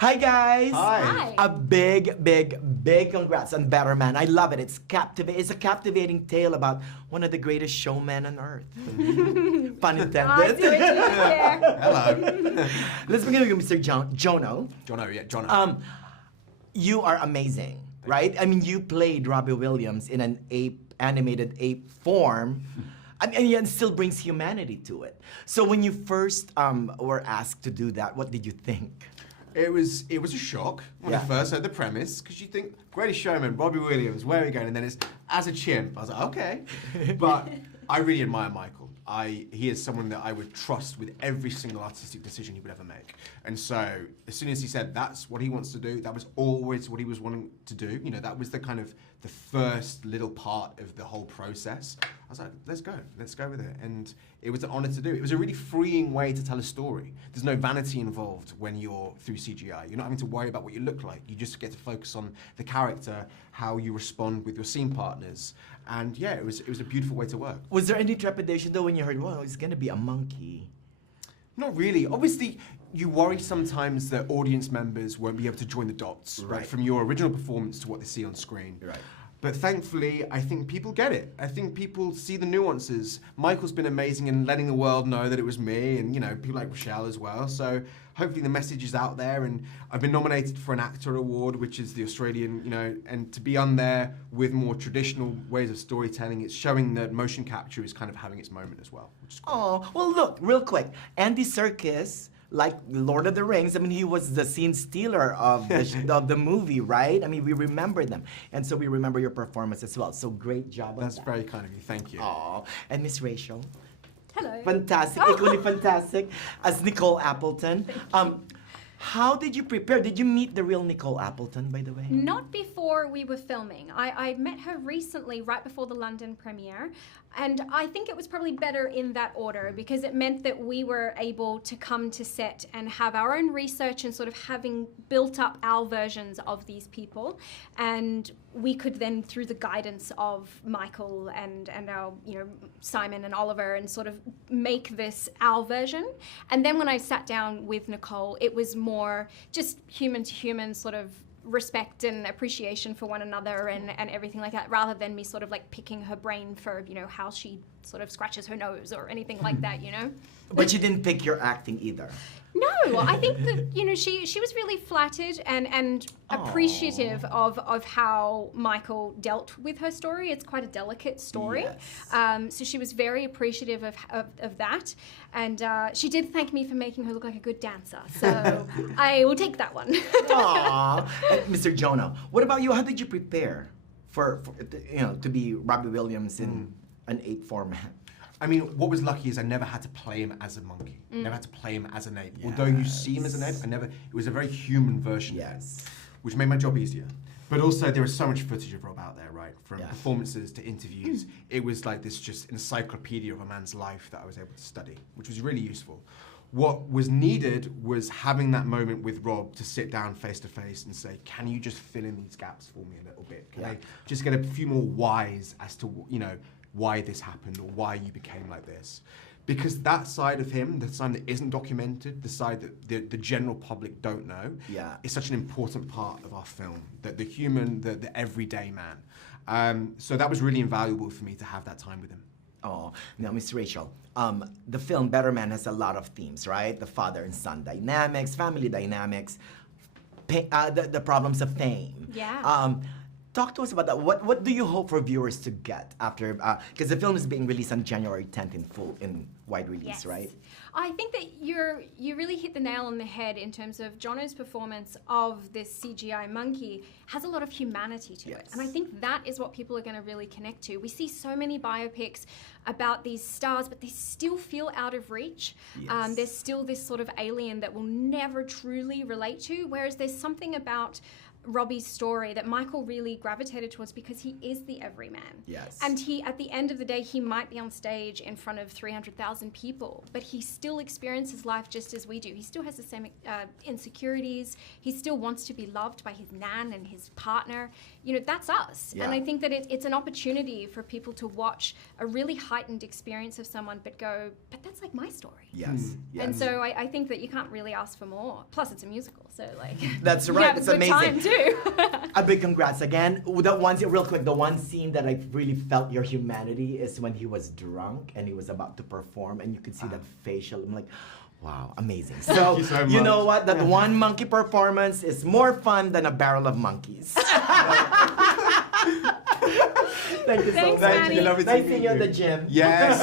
Hi guys! Hi. A big congrats on Better Man. I love it. It's a captivating tale about one of the greatest showmen on earth. Pun intended. Hello. Let's begin with Mr. Jonno. Jonno. You are amazing, right? I mean, you played Robbie Williams in an animated ape form. And it still brings humanity to it. So when you first were asked to do that, what did you think? It was a shock when I first heard the premise, because you think, Greatest Showman, Robbie Williams, where are we going? And then it's as a chimp. I was like, okay. But I really admire Michael. He is someone that I would trust with every single artistic decision he would ever make. And so as soon as he said that's what he wants to do, that was always what he was wanting to do. You know, that was the kind of the first little part of the whole process. I was like, let's go with it. And it was an honor to do. It was a really freeing way to tell a story. There's no vanity involved when you're through CGI. You're not having to worry about what you look like. You just get to focus on the character, how you respond with your scene partners. And yeah, it was a beautiful way to work. Was there any trepidation though when you heard, well, it's gonna be a monkey? Not really. Obviously, you worry sometimes that audience members won't be able to join the dots, right? From your original performance to what they see on screen. Right. But thankfully, I think people get it. I think people see the nuances. Michael's been amazing in letting the world know that it was me, and people like Raechelle as well. So hopefully the message is out there, and I've been nominated for an actor award, which is the Australian, and to be on there with more traditional ways of storytelling, it's showing that motion capture is kind of having its moment as well, which is cool. Oh, well look, real quick, Andy Serkis, like Lord of the Rings, I mean, he was the scene stealer of the movie, right? I mean, we remember them. And so we remember your performance as well. So great job on that. That's very kind of you, thank you. Oh, and Miss Raechelle. Hello. Fantastic, equally fantastic as Nicole Appleton. How did you prepare? Did you meet the real Nicole Appleton, by the way? Not before we were filming. I met her recently, right before the London premiere, and I think it was probably better in that order because it meant that we were able to come to set and have our own research and sort of having built up our versions of these people, and we could then, through the guidance of Michael and our, Simon and Oliver, and sort of make this our version. And then when I sat down with Nicole, it was more just human to human sort of respect and appreciation for one another and everything like that, rather than me sort of like picking her brain for, how she sort of scratches her nose or anything like that, But you didn't pick your acting either. No, I think that, she was really flattered and appreciative of how Michael dealt with her story. It's quite a delicate story. Yes. So she was very appreciative of that. And she did thank me for making her look like a good dancer. So I will take that one. Aww. Mr. Jonno, what about you? How did you prepare for to be Robbie Williams in an ape format? I mean, what was lucky is I never had to play him as a monkey. Never had to play him as an ape. Although you see him as an ape, it was a very human version of him, which made my job easier. But also, there is so much footage of Rob out there, right? From performances to interviews. It was like this just encyclopedia of a man's life that I was able to study, which was really useful. What was needed was having that moment with Rob to sit down face to face and say, can you just fill in these gaps for me a little bit? Can I just get a few more whys as to, why this happened or why you became like this? Because that side of him, the side that isn't documented, the side that the general public don't know, is such an important part of our film. The human, the everyday man. So that was really invaluable for me to have that time with him. Oh, now, Miss Raechelle, the film Better Man has a lot of themes, right? The father and son dynamics, family dynamics, the problems of fame. Yeah. Talk to us about that. What do you hope for viewers to get after, because the film is being released on January 10th in wide release, right? I think that you really hit the nail on the head in terms of Jonno's performance of this CGI monkey has a lot of humanity to it. And I think that is what people are going to really connect to. We see so many biopics about these stars, but they still feel out of reach. There's still this sort of alien that we'll never truly relate to, whereas there's something about Robbie's story that Michael really gravitated towards because he is the everyman. Yes. And he, at the end of the day, he might be on stage in front of 300,000 people, but he still experiences life just as we do. He still has the same insecurities. He still wants to be loved by his nan and his partner. You know, that's us. Yeah. And I think that it's an opportunity for people to watch a really heightened experience of someone, but go, but that's like my story. Yes. Yes. And so I think that you can't really ask for more. Plus, it's a musical, so like That's you right. have It's a good amazing. time too. A big congrats again. Real quick, the one scene that I really felt your humanity is when he was drunk and he was about to perform, and you could see that facial. I'm like, wow, amazing. So, you so you know much. what? That one monkey performance is more fun than a barrel of monkeys. Thank you so Thanks, much. Manny. Lovely Nice to seeing meet you at you. the gym. Yes.